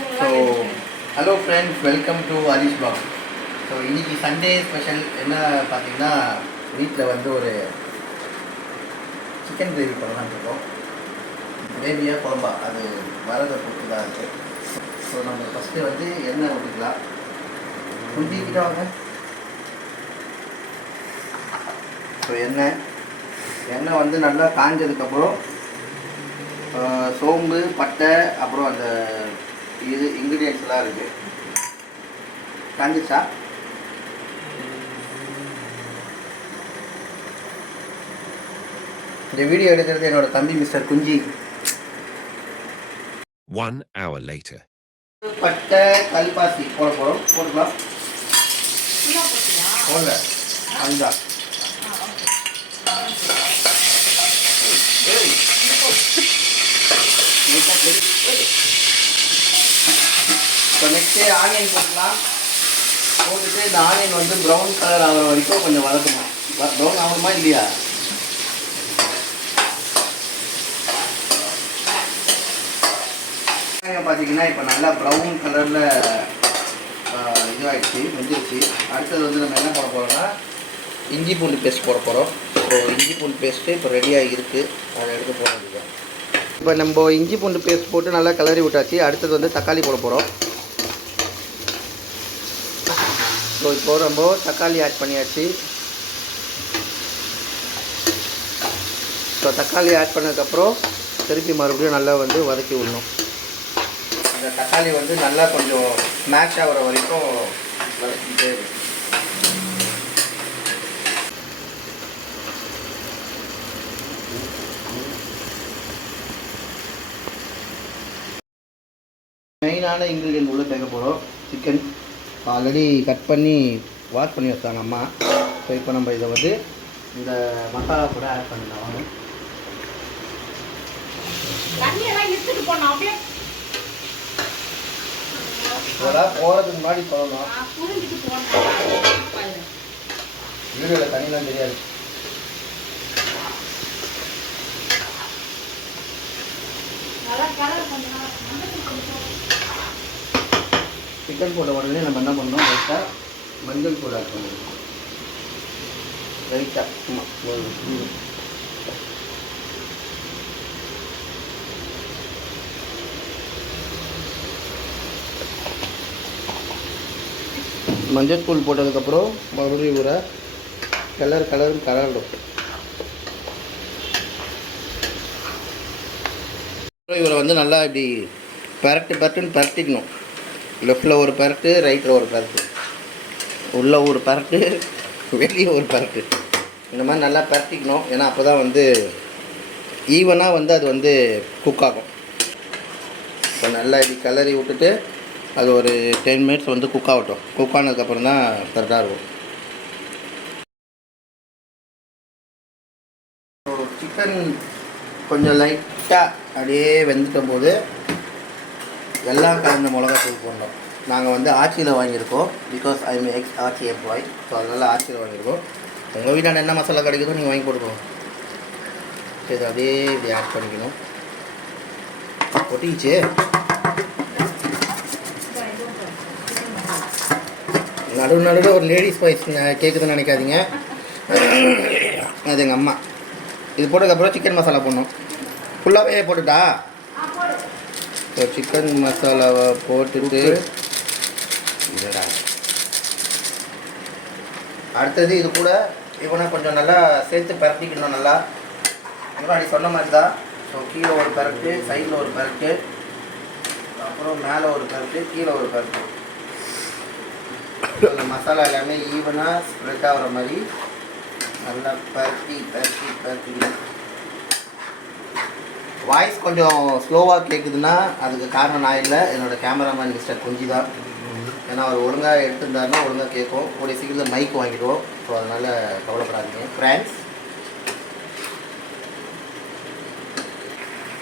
So hello friends, welcome to Harish blog. So இன்றைக்கி Sunday special என்ன பார்த்தீங்கன்னா, வீட்டில் வந்து ஒரு சிக்கன் கிரேவி பண்ணலான்னு இருக்கோம். கிரேவியாக குழம்பா அது வரதை பொறுத்து தான் இருக்குது. ஸோ நம்ம ஃபஸ்ட்டு வந்து எண்ணெய் ஊற்றிக்கலாம். குண்டிக்கிட்ட வாங்க. ஸோ எண்ணெய் வந்து நல்லா காஞ்சதுக்கப்புறம் சோம்பு, பட்டை, அப்புறம் அந்த இது இன்க்ரீடியன்ஸ்லாம் இருக்குது. காஞ்சிச்சா? இந்த வீடியோ எடுக்கிறது என்னோட தம்பி மிஸ்டர் குஞ்சி. 1 hour later. பட்டை, கல்பாசி போட போகிறோம். போட்டுக்கலாம். போடல அதுதான். இப்போ நெக்ஸ்ட்டு ஆனியன் போட்டுக்கலாம். போட்டுட்டு இந்த ஆனியன் வந்து ப்ரௌன் கலர் ஆகிற வரைக்கும் கொஞ்சம் வதக்கணும். ப்ரௌன் ஆகணுமா இல்லையா? பார்த்தீங்கன்னா இப்போ நல்லா ப்ரௌன் கலரில் இதுவாகிடுச்சு, வெந்துருச்சு. அடுத்தது வந்து நம்ம என்ன போட போகிறோம்னா இஞ்சி பூண்டு பேஸ்ட் போட போகிறோம். ஸோ இஞ்சி பூண்டு பேஸ்ட்டு இப்போ ரெடியாக இருக்குது, அதை எடுத்து போட வேண்டியது. இப்போ நம்ம இஞ்சி பூண்டு பேஸ்ட் போட்டு நல்லா கிளறி விட்டாச்சு. அடுத்தது வந்து தக்காளி போட போகிறோம். ஸோ இப்போ நம்ம தக்காளி ஆட் பண்ணியாச்சு. ஸோ தக்காளி ஆட் பண்ணதுக்கப்புறம் திருப்பி மறுபடியும் நல்லா வந்து வதக்கி விடணும். இந்த தக்காளி வந்து நல்லா கொஞ்சம் ஸ்மாஷ் ஆகிற வரைக்கும் வதக்கிட்டே இருக்கும். மெயினான இன்க்ரீடியன்ட் உள்ள சேர்க்க போகிறோம். சிக்கன் ஆல்ரெடி கட் பண்ணி வாஷ் பண்ணி வச்சாங்க அம்மா. ஸோ இப்போ நம்ம இதை வந்து இந்த மசாலா கூட ஆட் பண்ணிடலாம். இதெல்லாம் போகிறதுக்கு முன்னாடி சொல்லணும். வீடியோவில் தண்ணிலாம் தெரியாது. சிக்கன் போட்ட உடனே நம்ம என்ன பண்ணோம், லைட்டாக மஞ்சள் தூள் ஆட் பண்ணுவோம். லைட்டாக சும்மா மஞ்சள் தூள் போட்டதுக்கப்புறம் மறுபடியும் இவரை கலரும். இவரை வந்து நல்லா இப்படி பரட்டுன்னு பரட்டிக்கணும். லெஃப்டில் ஒரு பரட்டு, ரைட்டில் ஒரு பரட்டு, உள்ளே ஒரு பரட்டு, வெளியே ஒரு பரட்டு. இந்த மாதிரி நல்லா பரட்டிக்கணும். ஏன்னா அப்போ தான் வந்து ஈவனாக வந்து அது வந்து குக் ஆகும். இப்போ நல்லா இப்படி கிளறி விட்டுட்டு அது ஒரு 10 மினிட்ஸ் வந்து குக் ஆகட்டும். குக் ஆனதுக்கப்புறம் தான் கரெக்டாக இருக்கும். சிக்கன் கொஞ்சம் லைட்டாக அப்படியே வெந்துட்டும் போது எல்லாம் கலந்த மிளகாத்தூள் போடணும். நாங்கள் வந்து ஆச்சியில் வாங்கியிருக்கோம். Because I am ex Aachi employee. So அதனால் ஆச்சியில் வாங்கியிருக்கோம். உங்கள் வீட்டாண்ட என்ன மசாலா கிடைக்குதோ நீங்கள் வாங்கி போட்டுக்கணும். இது அப்படியே இப்படி ஆட் பண்ணிக்கணும். ஒட்டிச்சு. நடுவில் ஒரு லேடிஸ் வாய்ஸ் கேட்குதுன்னு நினைக்காதீங்க, அது எங்கள் அம்மா. இது போட்டதுக்கப்புறம் சிக்கன் மசாலா போடணும். ஃபுல்லாகவே போட்டுட்டா? ஸோ சிக்கன் மசாலாவை போட்டுட்டு அடுத்தது இது கூட இவனை கொஞ்சம் நல்லா சேர்த்து பரட்டிக்கணும். நல்லா முன்னாடி சொன்ன மாதிரி தான். ஸோ கீழே ஒரு பரட்டு, சைடில் ஒரு பரட்டு, அப்புறம் மேலே ஒரு பரட்டு, கீழே ஒரு பரட்டு. இந்த மசாலா எல்லாமே ஈவனாக ஸ்ப்ரெட் ஆகிற மாதிரி நல்லா பரட்டிக்கணும். வாய்ஸ் கொஞ்சம் ஸ்லோவாக கேட்குதுன்னா அதுக்கு காரணம் நான் இல்லை, என்னோடய கேமராமேன் மிஸ்டர் குஞ்சி தான். ஏன்னா அவர் ஒழுங்காக எடுத்துருந்தாருன்னா ஒழுங்காக கேட்கும். கூடிய சீக்கிரத்தில் மைக் வாங்கிடுவோம். ஸோ அதனால் கவலைப்படாதீங்க ஃப்ரெண்ட்ஸ்.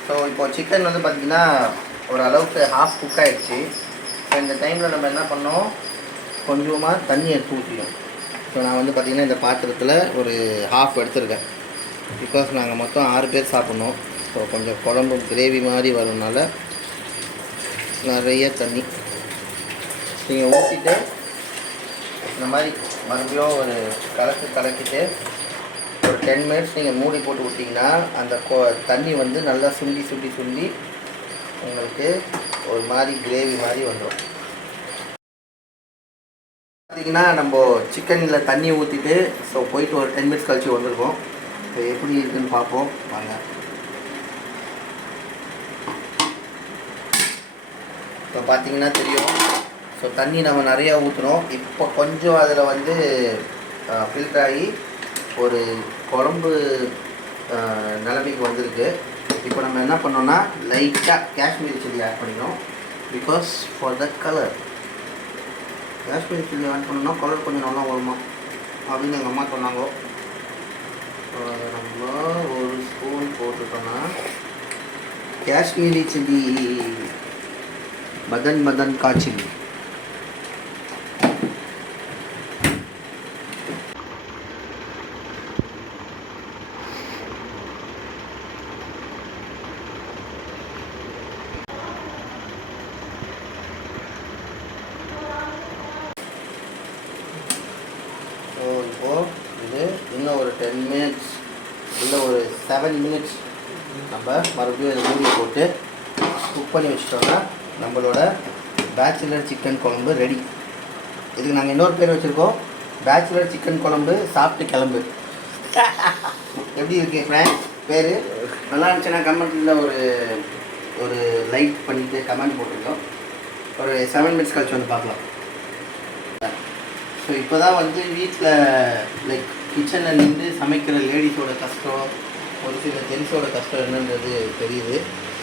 ஸோ இப்போ சிக்கன் வந்து பார்த்திங்கன்னா ஓரளவுக்கு ஹாஃப் குக் ஆகிடுச்சு. ஸோ இந்த டைமில் நம்ம என்ன பண்ணோம், கொஞ்சமாக தண்ணி எடுத்து ஊற்றிடும். ஸோ நான் வந்து பார்த்திங்கன்னா இந்த பாத்திரத்தில் ஒரு ஹாஃப் எடுத்துருக்கேன். பிகாஸ் நாங்கள் மொத்தம் 6 பேர் சாப்பிட்ணும். ஸோ கொஞ்சம் குழம்பு கிரேவி மாதிரி வரதுனால நிறைய தண்ணி நீங்கள் ஊற்றிட்டு இந்த மாதிரி மறுபடியும் ஒரு கலக்கிட்டு ஒரு 10 மினிட்ஸ் நீங்கள் மூடி போட்டு விட்டிங்கன்னா அந்த தண்ணி வந்து நல்லா சுண்டி உங்களுக்கு ஒரு மாதிரி கிரேவி மாதிரி வந்துடும். பார்த்திங்கன்னா நம்ம சிக்கனில் தண்ணி ஊற்றிட்டு ஸோ போயிட்டு ஒரு 10 மினிட்ஸ் கழிச்சு வந்திருக்கோம். இப்போ எப்படி இருக்குதுன்னு பார்ப்போம் வாங்க. இப்போ பார்த்திங்கன்னா தெரியும். ஸோ தண்ணி நம்ம நிறையா ஊற்றுனோம். இப்போ கொஞ்சம் அதில் வந்து ஃபில்டர் ஆகி ஒரு குழம்பு நிலைமைக்கு வந்திருக்கு. இப்போ நம்ம என்ன பண்ணோம்னா லைட்டாக காஷ்மீரி சில்லி ஆட் பண்ணிக்கணும். Because for the colour Kashmiri chilli add பண்ணோம்னா கலர் கொஞ்சம் நல்லா வருமா அப்படின்னு எங்கள் அம்மா சொன்னாங்க. நம்ம ஒரு ஸ்பூன் போட்டுட்டோம்னா காஷ்மீரி சில்லி மதன் கா சில்லி. ஸோ இப்போது இது இன்னும் ஒரு 10 மினிட்ஸ் இல்லை ஒரு 7 மினிட்ஸ் நம்ம மறுபடியும் இதை மூடி போட்டு குக் பண்ணி வச்சிட்டோம்னா நம்மளோட பேச்சுலர் சிக்கன் குழம்பு ரெடி. இதுக்கு நாங்கள் இன்னொரு பேர் வச்சுருக்கோம், பேச்சுலர் சிக்கன் குழம்பு சாப்பிட்டு கிளம்பு. எப்படி இருக்கு ஃப்ரெண்ட்ஸ் பேர்? நல்லா இருந்துச்சுன்னா கமெண்ட்டில் ஒரு லைக் பண்ணிவிட்டு கமெண்ட் போட்டுருக்கோம். ஒரு 7 மினிட்ஸ் கழிச்சு வந்து பார்க்கலாம். ஸோ இப்போ தான் வந்து வீட்டில் லைக் கிச்சனில் நின்று சமைக்கிற லேடிஸோட கஷ்டம், ஒரு சில ஜென்ஸோட கஷ்டம் என்னன்றது தெரியுது.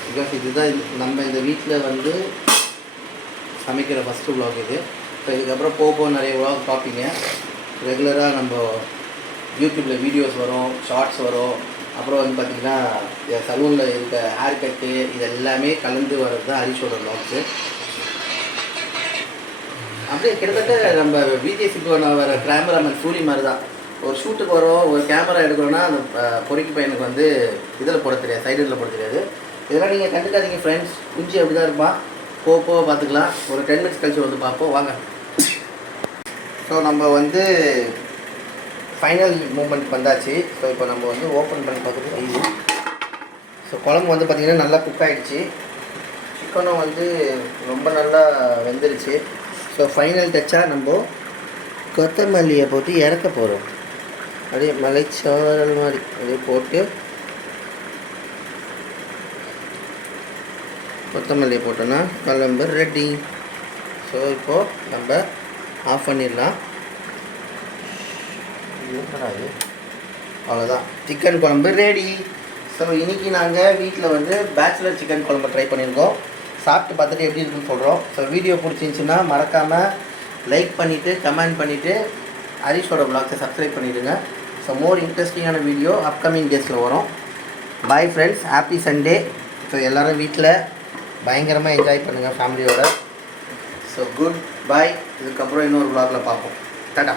பிகாஸ் இதுதான் நம்ம இந்த வீட்டில் வந்து சமைக்கிற ஃபஸ்ட்டு விலாக் இது. ஸோ இதுக்கப்புறம் போக நிறைய விலாக் பார்ப்பீங்க. ரெகுலராக நம்ம யூடியூப்பில் வீடியோஸ் வரும், ஷார்ட்ஸ் வரும். அப்புறம் வந்து பார்த்திங்கன்னா சலூனில் இருக்க ஹேர் கட்டு இது எல்லாமே கலந்து வர்றது தான் ஹரிஷோட விலாக்ஸு. அப்படியே கிட்டத்தட்ட நம்ம விஜேசிக்கு வர கேமராமேன் சூரி மாதிரி தான். ஒரு ஷூட்டுக்கு வரோம், ஒரு கேமரா எடுக்கிறோன்னா அந்த பொறிக்கு பையனுக்கு வந்து இதில் போட தெரியாது, சைடில் போட தெரியாது. இதெல்லாம் நீங்கள் கண்டுக்காதீங்க ஃப்ரெண்ட்ஸ். குஞ்சு அப்படி தான் இருப்பான். போக பார்த்துக்கலாம். ஒரு 10 மினிட்ஸ் கழிச்சு வந்து பார்ப்போம் வாங்க. ஸோ நம்ம வந்து ஃபைனல் மூமெண்ட் வந்தாச்சு. ஸோ இப்போ நம்ம வந்து ஓப்பன் பண்ணி பார்க்குறது ஈஸி. ஸோ குழம்பு வந்து பார்த்திங்கன்னா நல்லா குக் ஆகிடுச்சு. சிக்கனும் வந்து ரொம்ப நல்லா வெந்துருச்சு. ஸோ ஃபைனல் டச்சாக நம்ம கொத்தமல்லியை போட்டு இறக்க போகிறோம். அப்படியே மலைச்சாரல் மாதிரி அப்படியே போட்டு கொத்தமல்லியை போட்டோன்னா குழம்பு ரெடி. ஸோ இப்போது நம்ம ஆஃப் பண்ணிடலாம். அவ்வளோதான், சிக்கன் குழம்பு ரெடி. ஸோ இன்றைக்கி நாங்கள் வீட்டில் வந்து பேச்சுலர் சிக்கன் குழம்பு ட்ரை பண்ணியிருக்கோம். சாப்பிட்டு பார்த்துட்டு எப்படி இருக்குன்னு சொல்கிறோம். ஸோ வீடியோ பிடிச்சிருந்துச்சின்னா மறக்காமல் லைக் பண்ணிவிட்டு கமெண்ட் பண்ணிவிட்டு ஹரிஷோட வ்ளாக்ஸை சப்ஸ்கிரைப் பண்ணிவிடுங்க. ஸோ மோர் இன்ட்ரெஸ்டிங்கான வீடியோ அப்கமிங் டேஸில் வரும். Bye friends, happy Sunday. So எல்லோரும் வீட்டில் பயங்கரமாக என்ஜாய் பண்ணுங்கள் ஃபேமிலியோட. ஸோ குட் பாய். இதுக்கப்புறம் இன்னொரு வ்ளாகில் பார்ப்போம். டாடா.